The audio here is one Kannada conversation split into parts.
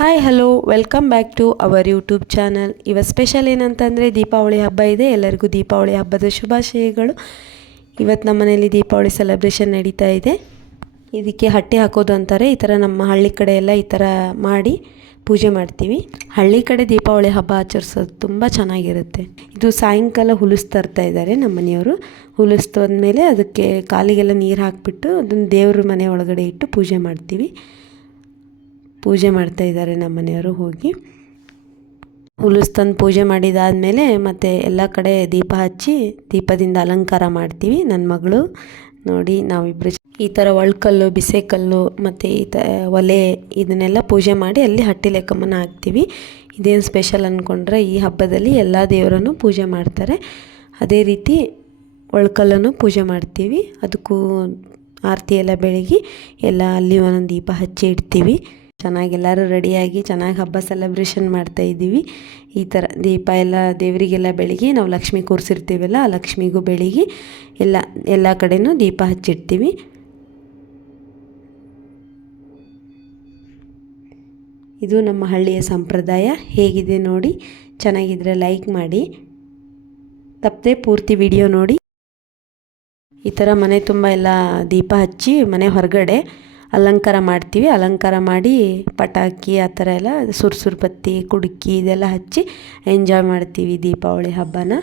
Hi hello welcome back to our YouTube channel. ಇವತ್ತು ಸ್ಪೆಷಲ್ ಏನಂತಂದರೆ ದೀಪಾವಳಿ ಹಬ್ಬ ಇದೆ. ಎಲ್ಲರಿಗೂ ದೀಪಾವಳಿ ಹಬ್ಬದ ಶುಭಾಶಯಗಳು. ಇವತ್ತು ನಮ್ಮ ಮನೇಲಿ ದೀಪಾವಳಿ ಸೆಲೆಬ್ರೇಷನ್ ನಡೀತಾ ಇದೆ. ಇದಕ್ಕೆ ಹಟ್ಟಿ ಹಾಕೋದು ಅಂತಾರೆ. ಈ ಥರ ನಮ್ಮ ಹಳ್ಳಿ ಕಡೆ ಎಲ್ಲ ಈ ಥರ ಮಾಡಿ ಪೂಜೆ ಮಾಡ್ತೀವಿ. ಹಳ್ಳಿ ಕಡೆ ದೀಪಾವಳಿ ಹಬ್ಬ ಆಚರಿಸೋದು ತುಂಬ ಚೆನ್ನಾಗಿರುತ್ತೆ. ಇದು ಸಾಯಂಕಾಲ ಹುಲಸು ತರ್ತಾ ಇದ್ದಾರೆ ನಮ್ಮ ಮನೆಯವರು. ಹುಲಸು ತಂದಮೇಲೆ ಅದಕ್ಕೆ ಕಾಲಿಗೆಲ್ಲ ನೀರು ಹಾಕಿಬಿಟ್ಟು ಅದನ್ನು ದೇವ್ರ ಮನೆ ಒಳಗಡೆ ಇಟ್ಟು ಪೂಜೆ ಮಾಡ್ತೀವಿ. ಪೂಜೆ ಮಾಡ್ತಾ ಇದ್ದಾರೆ ನಮ್ಮ ಮನೆಯವರು. ಹೋಗಿ ಹುಲಸು ತಂದು ಪೂಜೆ ಮಾಡಿದಾದಮೇಲೆ ಮತ್ತು ಎಲ್ಲ ಕಡೆ ದೀಪ ಹಚ್ಚಿ ದೀಪದಿಂದ ಅಲಂಕಾರ ಮಾಡ್ತೀವಿ. ನನ್ನ ಮಗಳು ನೋಡಿ ನಾವಿಬ್ಬರು ಈ ಥರ ಒಳ್ಕಲ್ಲು, ಬಿಸೆಕಲ್ಲು ಮತ್ತು ಒಲೆ ಇದನ್ನೆಲ್ಲ ಪೂಜೆ ಮಾಡಿ ಅಲ್ಲಿ ಹಟ್ಟಿ ಲೆಕ್ಕಮ್ಮನ ಹಾಕ್ತೀವಿ. ಇದೇನು ಸ್ಪೆಷಲ್ ಅಂದ್ಕೊಂಡ್ರೆ ಈ ಹಬ್ಬದಲ್ಲಿ ಎಲ್ಲ ದೇವರನ್ನು ಪೂಜೆ ಮಾಡ್ತಾರೆ. ಅದೇ ರೀತಿ ಒಳ್ಕಲ್ಲನ್ನು ಪೂಜೆ ಮಾಡ್ತೀವಿ. ಅದಕ್ಕೂ ಆರತಿ ಎಲ್ಲ ಬೆಳಗಿ ಎಲ್ಲ ಅಲ್ಲಿ ಒಂದೊಂದು ದೀಪ ಹಚ್ಚಿ ಇಡ್ತೀವಿ. ಚೆನ್ನಾಗಿ ಎಲ್ಲರೂ ರೆಡಿಯಾಗಿ ಚೆನ್ನಾಗಿ ಹಬ್ಬ ಸೆಲೆಬ್ರೇಷನ್ ಮಾಡ್ತಾಯಿದ್ದೀವಿ. ಈ ಥರ ದೀಪ ಎಲ್ಲ ದೇವರಿಗೆಲ್ಲ ಬೆಳಗಿ ನಾವು ಲಕ್ಷ್ಮಿ ಕೂರಿಸಿರ್ತೀವಲ್ಲ ಆ ಲಕ್ಷ್ಮಿಗೂ ಬೆಳಗಿ ಎಲ್ಲ ಕಡೆಯೂ ದೀಪ ಹಚ್ಚಿಡ್ತೀವಿ. ಇದು ನಮ್ಮ ಹಳ್ಳಿಯ ಸಂಪ್ರದಾಯ. ಹೇಗಿದೆ ನೋಡಿ. ಚೆನ್ನಾಗಿದ್ರೆ ಲೈಕ್ ಮಾಡಿ, ತಪ್ಪದೆ ಪೂರ್ತಿ ವಿಡಿಯೋ ನೋಡಿ. ಈ ಥರ ಮನೆ ತುಂಬ ಎಲ್ಲ ದೀಪ ಹಚ್ಚಿ ಮನೆ ಹೊರಗಡೆ ಅಲಂಕಾರ ಮಾಡ್ತೀವಿ. ಅಲಂಕಾರ ಮಾಡಿ ಪಟಾಕಿ ಆ ಥರ ಎಲ್ಲ ಸುರ್ಸುರು ಬತ್ತಿ, ಕುಡುಕಿ ಇದೆಲ್ಲ ಹಚ್ಚಿ ಎಂಜಾಯ್ ಮಾಡ್ತೀವಿ ದೀಪಾವಳಿ ಹಬ್ಬನ.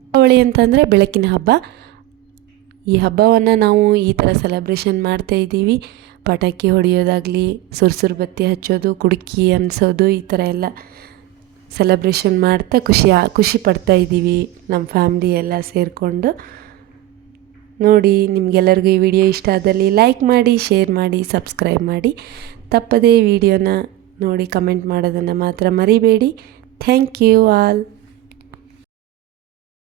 ದೀಪಾವಳಿ ಅಂತಂದರೆ ಬೆಳಕಿನ ಹಬ್ಬ. ಈ ಹಬ್ಬವನ್ನು ನಾವು ಈ ಥರ ಸೆಲೆಬ್ರೇಷನ್ ಮಾಡ್ತಾಯಿದ್ದೀವಿ. ಪಟಾಕಿ ಹೊಡೆಯೋದಾಗಲಿ, ಸುರ್ಸುರು ಬತ್ತಿ ಹಚ್ಚೋದು, ಕುಡುಕಿ ಅನಿಸೋದು, ಈ ಥರ ಎಲ್ಲ ಸೆಲೆಬ್ರೇಷನ್ ಮಾಡ್ತಾ ಖುಷಿ ಪಡ್ತಾಯಿದ್ದೀವಿ ನಮ್ಮ ಫ್ಯಾಮ್ಲಿ ಎಲ್ಲ ಸೇರಿಕೊಂಡು. ನೋಡಿ, ನಿಮಗೆಲ್ಲರಿಗೂ ಈ ವಿಡಿಯೋ ಇಷ್ಟ ಆದಲ್ಲಿ ಲೈಕ್ ಮಾಡಿ, ಶೇರ್ ಮಾಡಿ, ಸಬ್ಸ್ಕ್ರೈಬ್ ಮಾಡಿ. ತಪ್ಪದೇ ವಿಡಿಯೋನ ನೋಡಿ ಕಮೆಂಟ್ ಮಾಡೋದನ್ನು ಮಾತ್ರ ಮರಿಬೇಡಿ. Thank you all.